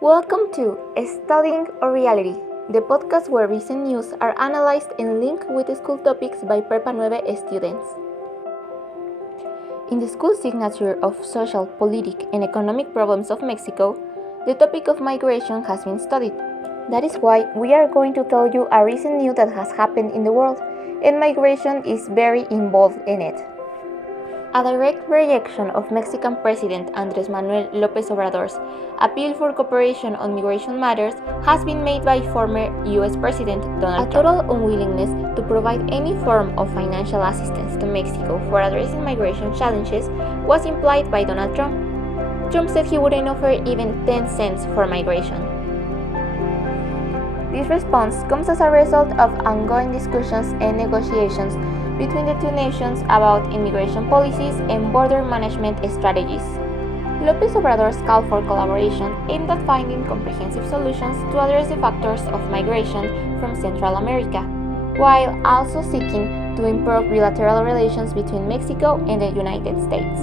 Welcome to Studying or Reality, the podcast where recent news are analyzed and linked with school topics by Prepa 9 students. In the school signature of Social, Political, and Economic Problems of Mexico, the topic of migration has been studied. That is why we are going to tell you a recent news that has happened in the world, and migration is very involved in it. A direct rejection of Mexican President Andrés Manuel López Obrador's appeal for cooperation on migration matters has been made by former U.S. President Donald Trump. A total unwillingness to provide any form of financial assistance to Mexico for addressing migration challenges was implied by Donald Trump. Trump said he wouldn't offer even 10 cents for migration. This response comes as a result of ongoing discussions and negotiations between the two nations about immigration policies and border management strategies. López Obrador's call for collaboration aimed at finding comprehensive solutions to address the factors of migration from Central America, while also seeking to improve bilateral relations between Mexico and the United States.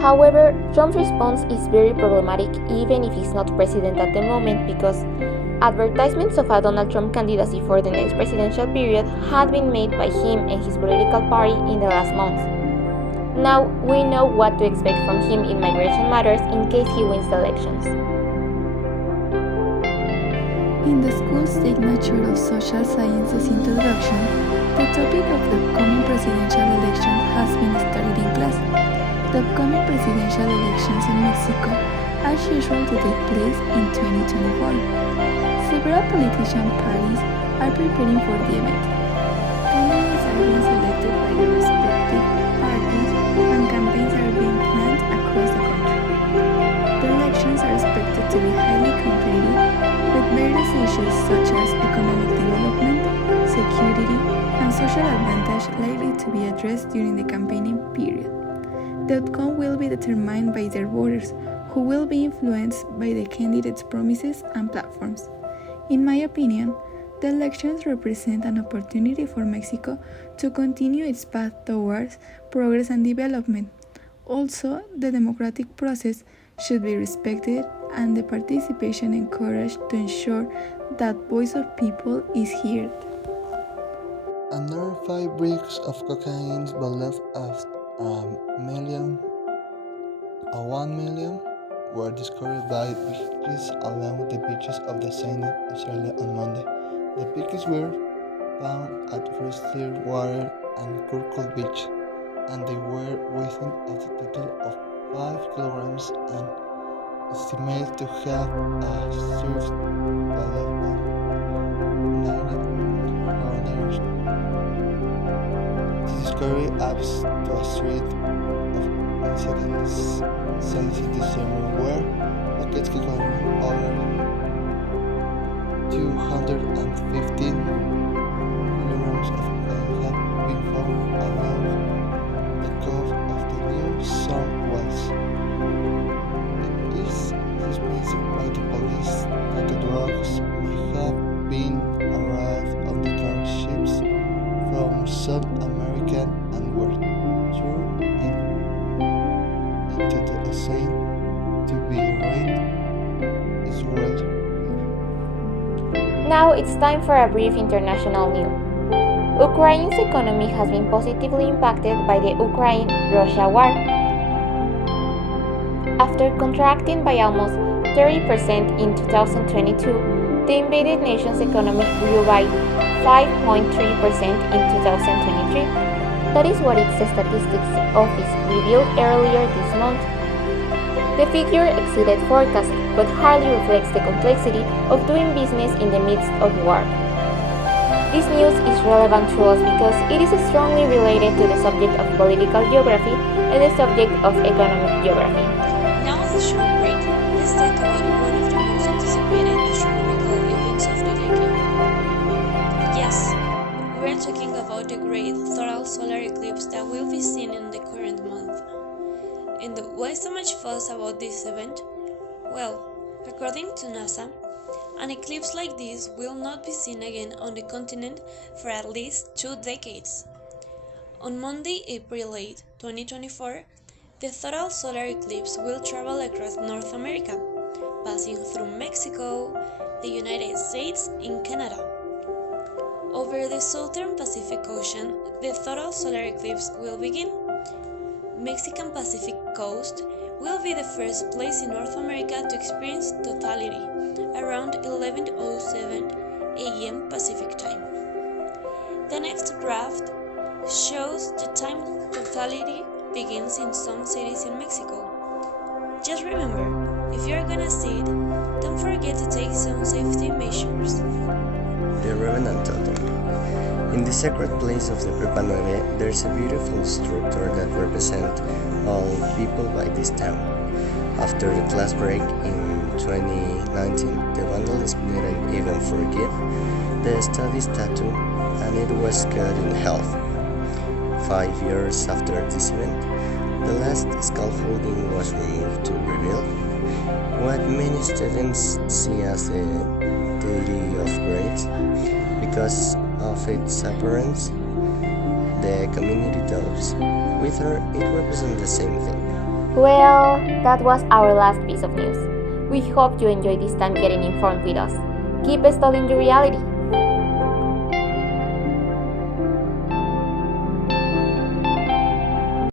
However, Trump's response is very problematic even if he's not president at the moment because advertisements of a Donald Trump candidacy for the next presidential period had been made by him and his political party in the last months. Now we know what to expect from him in migration matters in case he wins the elections. In the school signature of Social Sciences Introduction, the topic of the upcoming presidential election has been studied in class. The upcoming presidential elections in Mexico are scheduled to take place in 2024. Several politician parties are preparing for the event. Candidates are being selected by the respective parties and campaigns are being planned across the country. The elections are expected to be highly competitive with various issues such as economic development, security, and social advantage likely to be addressed during the campaigning period. The outcome will be determined by their voters, who will be influenced by the candidates' promises and platforms. In my opinion, the elections represent an opportunity for Mexico to continue its path towards progress and development. Also, the democratic process should be respected and the participation encouraged to ensure that voice of people is heard. Another 5 bricks of cocaine valued at $1 million were discovered by authorities along the beaches of the Saint Australia on Monday. The pickets were found at Frestier Water and Kurkle Beach, and they were weighing a total of 5 kilograms and estimated to have a surface value of $90. The discovery adds to a streak of incidents since December where packets containing over 215 kilograms of cocaine have been found along the coast of the New South Wales. It is suspected by the police that the drugs may have been arrived on the cargo ships from South America and were thrown into the ocean to be raided Israel. Now it's time for a brief international news. Ukraine's economy has been positively impacted by the Ukraine-Russia war. After contracting by almost 30% in 2022, the invaded nation's economy grew by 5.3% in 2023. That is what its statistics office revealed earlier this month. The figure exceeded forecasts, but hardly reflects the complexity of doing business in the midst of war. This news is relevant to us because it is strongly related to the subject of political geography and the subject of economic geography. Now as a short break, let's talk about one of the most anticipated astronomical events of the decade. Yes, we are talking about the great total solar eclipse that will be seen in the current month. And why so much fuss about this event? Well, according to NASA, an eclipse like this will not be seen again on the continent for at least 2 decades. On Monday, April 8, 2024, the total solar eclipse will travel across North America, passing through Mexico, the United States, and Canada. Over the southern Pacific Ocean, the total solar eclipse will begin. Mexican Pacific coast will be the first place in North America to experience totality, around 11:07 a.m. Pacific time. The next graph shows the time totality begins in some cities in Mexico. Just remember, if you're gonna see it, don't forget to take some safety measures. The Revenant Totem. In the sacred place of the Prepa 9, there's a beautiful structure that represents all people by this town. After the class break in 2019, the vandalism didn't even forgive the study's tattoo, and it was cut in half. 5 years after this event, the last scaffolding was removed to reveal what many students see as the deity of grades. Because of its appearance, the community does. With her, it represents the same thing. Well, that was our last piece of news. We hope you enjoyed this time getting informed with us. Keep studying your reality.